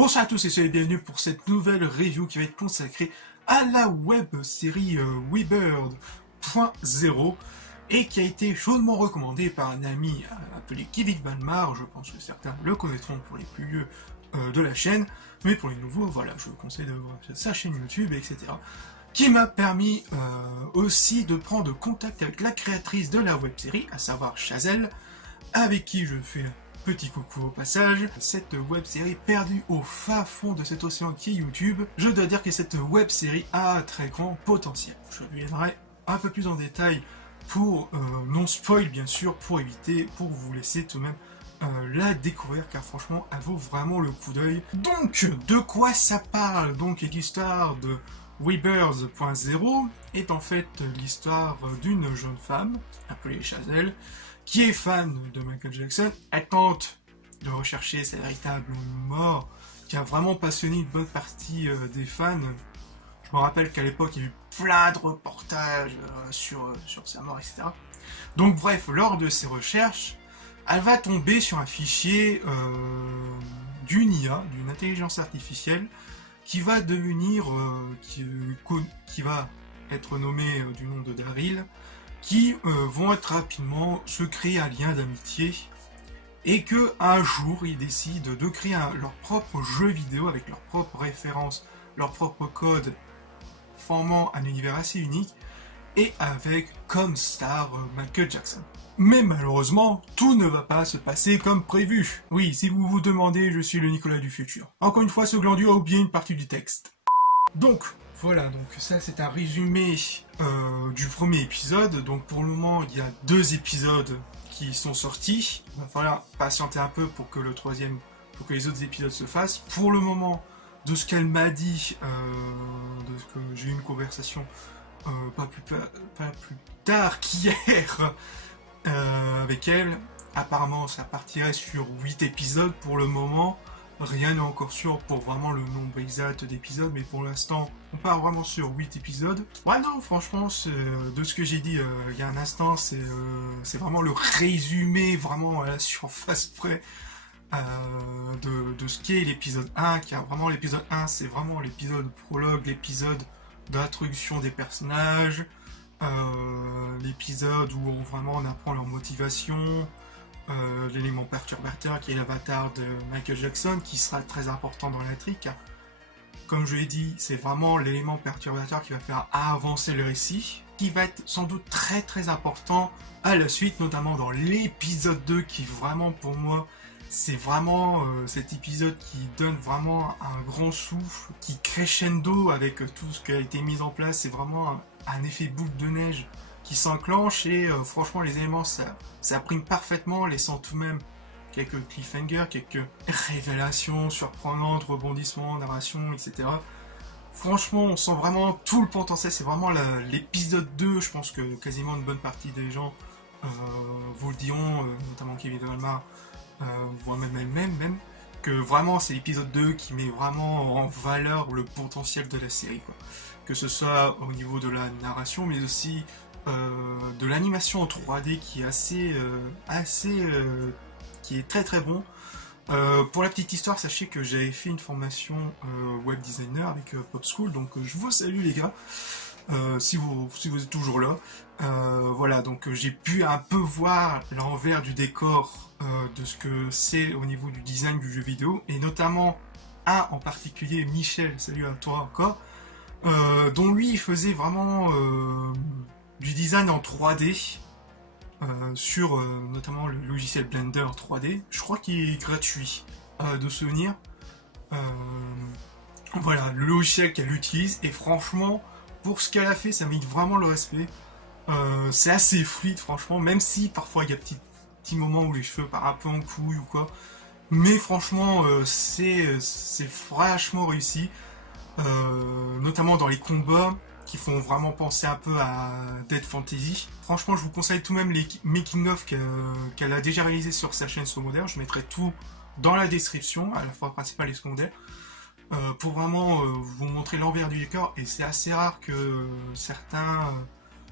Bonsoir à tous et soyez bienvenus pour cette nouvelle review qui va être consacrée à la web série WeBird.0 et qui a été chaudement recommandée par un ami appelé Kevin Balmar. Je pense que certains le connaîtront pour les plus vieux de la chaîne, mais pour les nouveaux, voilà, je vous conseille de voir sa chaîne YouTube, etc. Qui m'a permis aussi de prendre contact avec la créatrice de la web série, à savoir Chazelle, avec qui je fais petit coucou au passage. Cette web série perdue au fin fond de cet océan qui est YouTube, je dois dire que cette web série a un très grand potentiel. Je viendrai un peu plus en détail pour non spoil bien sûr, pour vous laisser tout de même la découvrir, car franchement elle vaut vraiment le coup d'œil. Donc de quoi ça parle? Donc l'histoire de WeBird.0 est en fait l'histoire d'une jeune femme appelée Chazelle, qui est fan de Michael Jackson. Elle tente de rechercher sa véritable mort, qui a vraiment passionné une bonne partie des fans. Je me rappelle qu'à l'époque, il y a eu plein de reportages sur sa mort, etc. Donc bref, lors de ses recherches, elle va tomber sur un fichier d'une IA, d'une intelligence artificielle, qui va devenir, qui va être nommé du nom de Daryl, qui vont être rapidement se créer un lien d'amitié, et que un jour ils décident de créer leur propre jeu vidéo avec leurs propres références, leur propre code, formant un univers assez unique, et avec comme star Michael Jackson. Mais malheureusement, tout ne va pas se passer comme prévu. Oui, si vous vous demandez, je suis le Nicolas du futur. Encore une fois, ce glandu a oublié une partie du texte. Donc, voilà, donc ça c'est un résumé du premier épisode. Donc pour le moment, il y a 2 épisodes qui sont sortis. Il va falloir patienter un peu pour que le troisième, pour que les autres épisodes se fassent. Pour le moment, de ce qu'elle m'a dit, de ce que j'ai eu une conversation pas plus tard qu'hier avec elle, apparemment ça partirait sur 8 épisodes pour le moment. Rien n'est encore sûr pour vraiment le nombre exact d'épisodes, mais pour l'instant, on part vraiment sur 8 épisodes. Ouais, non, franchement, de ce que j'ai dit il y a un instant, c'est vraiment le résumé, vraiment à la surface près de ce qu'est l'épisode 1, car vraiment l'épisode 1, c'est vraiment l'épisode prologue, l'épisode d'introduction des personnages, l'épisode où on apprend leur motivation, l'élément perturbateur qui est l'avatar de Michael Jackson, qui sera très important dans l'intrigue, car comme je l'ai dit, c'est vraiment l'élément perturbateur qui va faire avancer le récit, qui va être sans doute très très important à la suite, notamment dans l'épisode 2, qui vraiment pour moi c'est vraiment cet épisode qui donne vraiment un grand souffle, qui crescendo avec tout ce qui a été mis en place. C'est vraiment un effet boule de neige qui s'enclenche, et franchement les éléments ça prime parfaitement, laissant tout de même quelques cliffhangers, quelques révélations surprenantes, rebondissements, narration, etc. Franchement on sent vraiment tout le potentiel. C'est vraiment l'épisode 2, je pense que quasiment une bonne partie des gens vous le diront, notamment Kevin Balmar, voire même que vraiment c'est l'épisode 2 qui met vraiment en valeur le potentiel de la série, quoi. Que ce soit au niveau de la narration, mais aussi de l'animation en 3D qui est qui est très très bon. Pour la petite histoire, sachez que j'avais fait une formation web designer avec Pop School, donc je vous salue les gars, si vous êtes toujours là. Voilà, donc j'ai pu un peu voir l'envers du décor de ce que c'est au niveau du design du jeu vidéo, et notamment un en particulier, Michel, salut à toi encore, dont lui il faisait vraiment du design en 3D sur notamment le logiciel Blender 3D. Je crois qu'il est gratuit de souvenir. Voilà, le logiciel qu'elle utilise, et franchement pour ce qu'elle a fait, ça mérite vraiment le respect. C'est assez fluide franchement, même si parfois il y a petits moments où les cheveux partent un peu en couille ou quoi, mais franchement c'est franchement réussi, notamment dans les combats qui font vraiment penser un peu à Dead Fantasy. Franchement je vous conseille tout de même les making of qu'elle a déjà réalisé sur sa chaîne secondaire. Je mettrai tout dans la description, à la fois principale et secondaire, pour vraiment vous montrer l'envers du décor. Et c'est assez rare que certains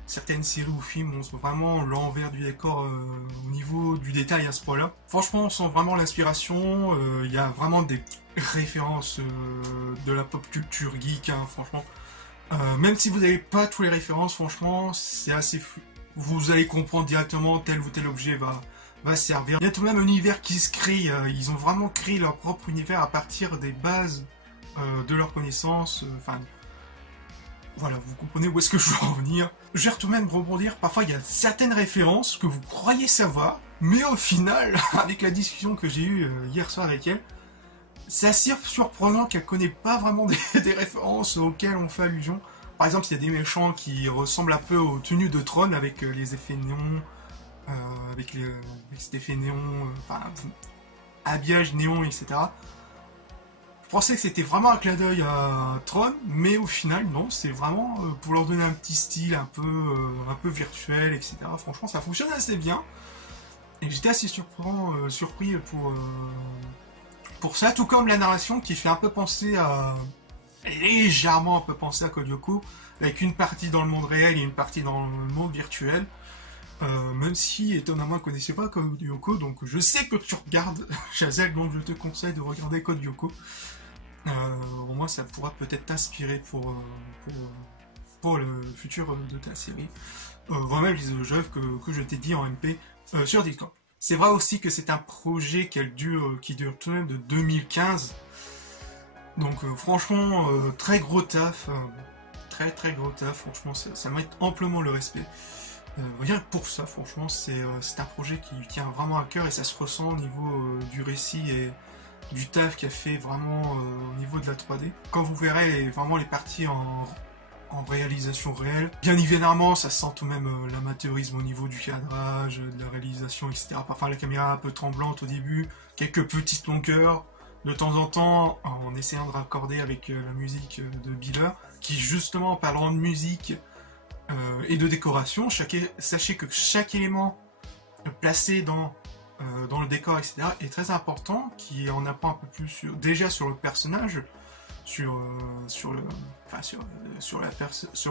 certaines séries ou films montrent vraiment l'envers du décor au niveau du détail à ce point-là. Franchement, on sent vraiment l'inspiration. Il y a vraiment des références de la pop culture geek, hein, franchement. Même si vous n'avez pas toutes les références, franchement, c'est assez fou. Vous allez comprendre directement tel ou tel objet va servir. Il y a tout de même un univers qui se crée. Ils ont vraiment créé leur propre univers à partir des bases de leurs connaissances. Enfin, voilà, vous comprenez où est-ce que je veux en venir. Je vais tout de même rebondir. Parfois, il y a certaines références que vous croyez savoir, mais au final, avec la discussion que j'ai eue hier soir avec elle, c'est assez surprenant qu'elle connaît pas vraiment des références auxquelles on fait allusion. Par exemple, il y a des méchants qui ressemblent un peu aux tenues de Tron avec les effets néons, avec cet effet néon, enfin, habillage néon, etc. Je pensais que c'était vraiment un clin d'œil à Tron, mais au final, non, c'est vraiment pour leur donner un petit style un peu virtuel, etc. Franchement, ça fonctionne assez bien. Et j'étais assez surpris pour ça, tout comme la narration qui fait un peu penser à... légèrement un peu penser à Code Lyoko, avec une partie dans le monde réel et une partie dans le monde virtuel. Même si, étonnamment, je ne connaissais pas Code Lyoko, donc je sais que tu regardes Chazelle, donc je te conseille de regarder Code Lyoko. Au moins, ça pourra peut-être t'inspirer pour le futur de ta série. Vraiment, les jeux que je t'ai dit en MP sur Discord. C'est vrai aussi que c'est un projet qui dure tout de même de 2015. Donc franchement, très gros taf. Très gros taf. Franchement, ça mérite amplement le respect. Rien que pour ça, franchement, c'est un projet qui tient vraiment à cœur et ça se ressent au niveau du récit et du taf qu'il a fait vraiment au niveau de la 3D. Quand vous verrez vraiment les parties en réalisation réelle, bien évidemment, ça sent tout de même l'amateurisme au niveau du cadrage, de la réalisation, etc. Parfois la caméra un peu tremblante au début, quelques petites longueurs, de temps en temps, en essayant de raccorder avec la musique de Biller, qui justement, en parlant de musique et de décoration, sachez que chaque élément placé dans le décor, etc., est très important, qui en apprend un peu plus déjà sur le personnage, sur le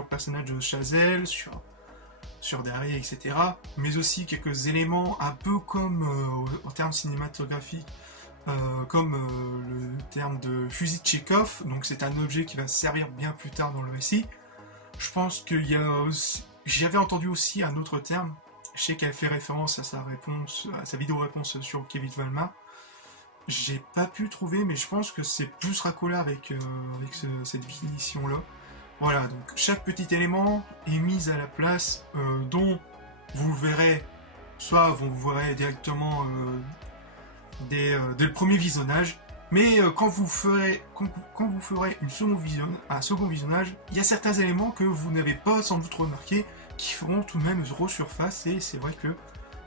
personnage de Chazelle, sur Darry, etc., mais aussi quelques éléments un peu comme en termes cinématographiques, comme le terme de fusil de Chekhov, donc c'est un objet qui va servir bien plus tard dans le récit. Je pense qu'il y a aussi... J'avais entendu aussi un autre terme, je sais qu'elle fait référence à sa vidéo-réponse sur Kevin Valmar. J'ai pas pu trouver, mais je pense que c'est plus raccord avec cette définition-là. Voilà, donc chaque petit élément est mis à la place dont vous le verrez, soit vous le verrez directement dès le premier visionnage, mais quand vous ferez un second visionnage, il y a certains éléments que vous n'avez pas sans doute remarqué qui feront tout de même resurface, et c'est vrai que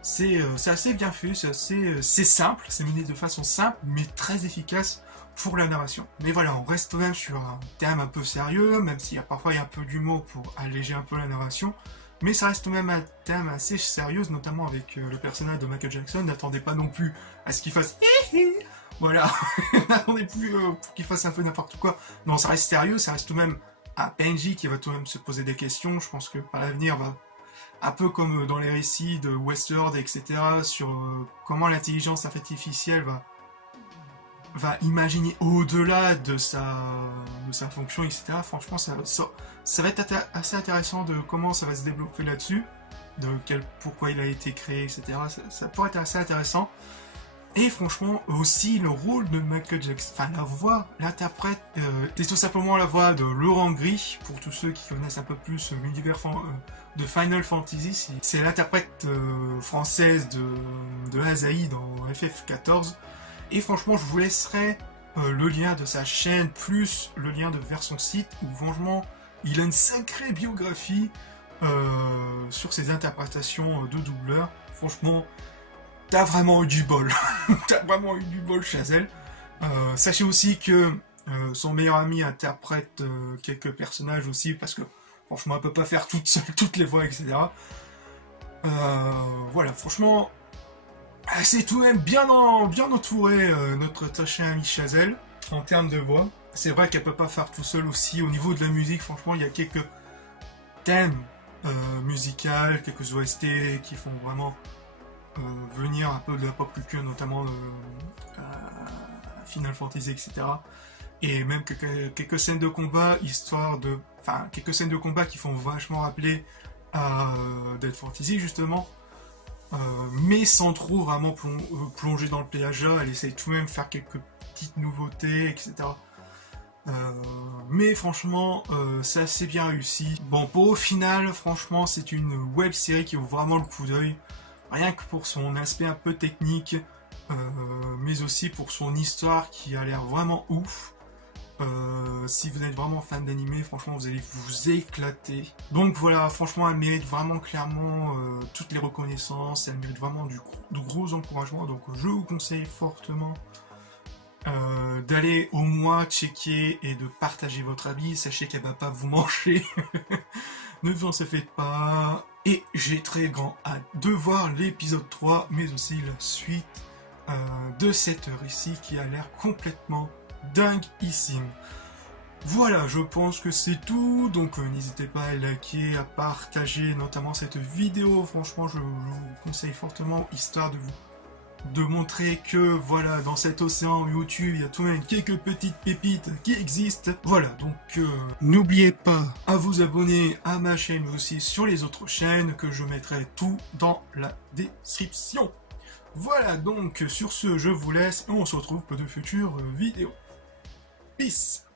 c'est assez bien fait, c'est simple, c'est mené de façon simple, mais très efficace pour la narration. Mais voilà, on reste tout de même sur un thème un peu sérieux, même s'il y a parfois un peu d'humour pour alléger un peu la narration, mais ça reste tout de même un thème assez sérieux, notamment avec le personnage de Michael Jackson. N'attendez pas non plus à ce qu'il fasse voilà, n'attendez plus pour qu'il fasse un peu n'importe quoi. Non, ça reste sérieux, ça reste tout de même un PNJ qui va tout de même se poser des questions. Je pense que par l'avenir va, un peu comme dans les récits de Westworld, etc., sur comment l'intelligence artificielle va imaginer au-delà de sa fonction, etc. Franchement, ça va être assez intéressant de comment ça va se développer là-dessus, pourquoi il a été créé, etc. Ça pourrait être assez intéressant. Et franchement, aussi le rôle de Michael Jackson, enfin la voix, l'interprète, c'est tout simplement la voix de Laurent Gris, pour tous ceux qui connaissent un peu plus l'univers de Final Fantasy. C'est l'interprète française de Azaï dans FF14. Et franchement, je vous laisserai le lien de sa chaîne, plus le lien vers son site, où franchement, il a une sacrée biographie sur ses interprétations de doubleurs. Franchement, t'as vraiment eu du bol. T'as vraiment eu du bol, Chazelle. Sachez aussi que son meilleur ami interprète quelques personnages aussi, parce que franchement, elle peut pas faire toute seule toutes les voix, etc. Voilà, franchement, c'est tout de même bien entouré notre tâché ami Chazelle en termes de voix. C'est vrai qu'elle peut pas faire tout seul aussi. Au niveau de la musique, franchement, il y a quelques thèmes musicales, quelques OST qui font vraiment venir un peu de la pop culture, notamment Final Fantasy, etc. Et même quelques scènes de combat, quelques scènes de combat qui font vachement rappeler à Dead Fantasy, justement. Mais sans trop vraiment plonger dans le plagiat. Elle essaye tout de même de faire quelques petites nouveautés, etc. Mais franchement, c'est assez bien réussi. Bon, au final, franchement, c'est une web série qui vaut vraiment le coup d'œil. Rien que pour son aspect un peu technique, mais aussi pour son histoire qui a l'air vraiment ouf. Si vous êtes vraiment fan d'anime, franchement vous allez vous éclater. Donc voilà, franchement elle mérite vraiment clairement toutes les reconnaissances, elle mérite vraiment de gros encouragements, donc je vous conseille fortement d'aller au moins checker et de partager votre avis. Sachez qu'elle va pas vous manger, ne vous en faites pas. Et j'ai très grand hâte de voir l'épisode 3, mais aussi la suite de cette récit qui a l'air complètement dingueissime. Voilà, je pense que c'est tout, donc n'hésitez pas à liker, à partager notamment cette vidéo. Franchement, je vous conseille fortement, histoire de montrer que voilà, dans cet océan YouTube, il y a tout de même quelques petites pépites qui existent. Voilà, donc n'oubliez pas à vous abonner à ma chaîne, mais aussi sur les autres chaînes, que je mettrai tout dans la description. Voilà, donc sur ce, je vous laisse et on se retrouve pour de futures vidéos. Peace!